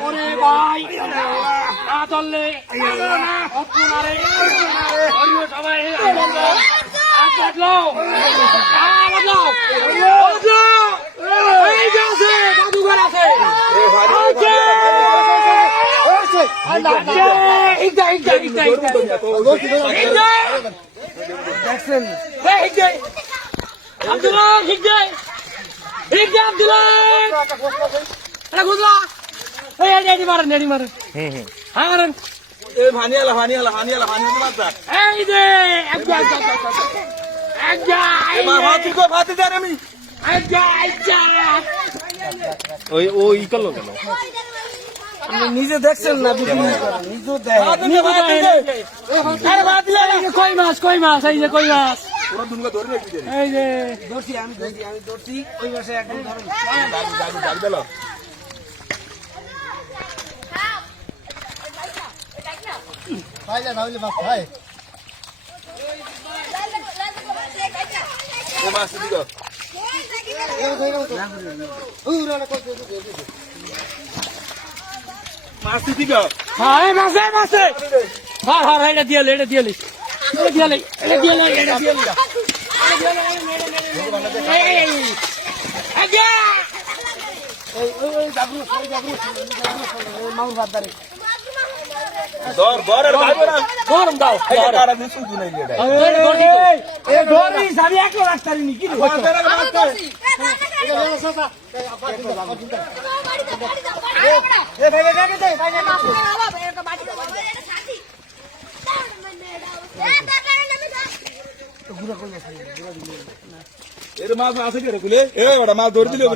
ওরে ভাই না চললে সবাই জাদুঘর আছে নিজে দেখছেন না কই মাছ এই যে কই মাছ এই যে ধরছি আমি ধরছি ওই মাসে একদম মাছ আছে মাছ ধরে দিলে